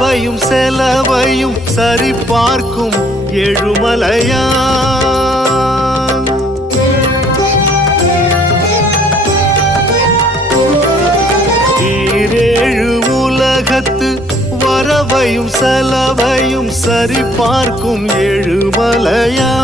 வரவையும் செலவையும் சரி பார்க்கும் எழுமலையான். ஈரேழு உலகத்து வரவையும் செலவையும் சரி பார்க்கும் எழுமலையான்.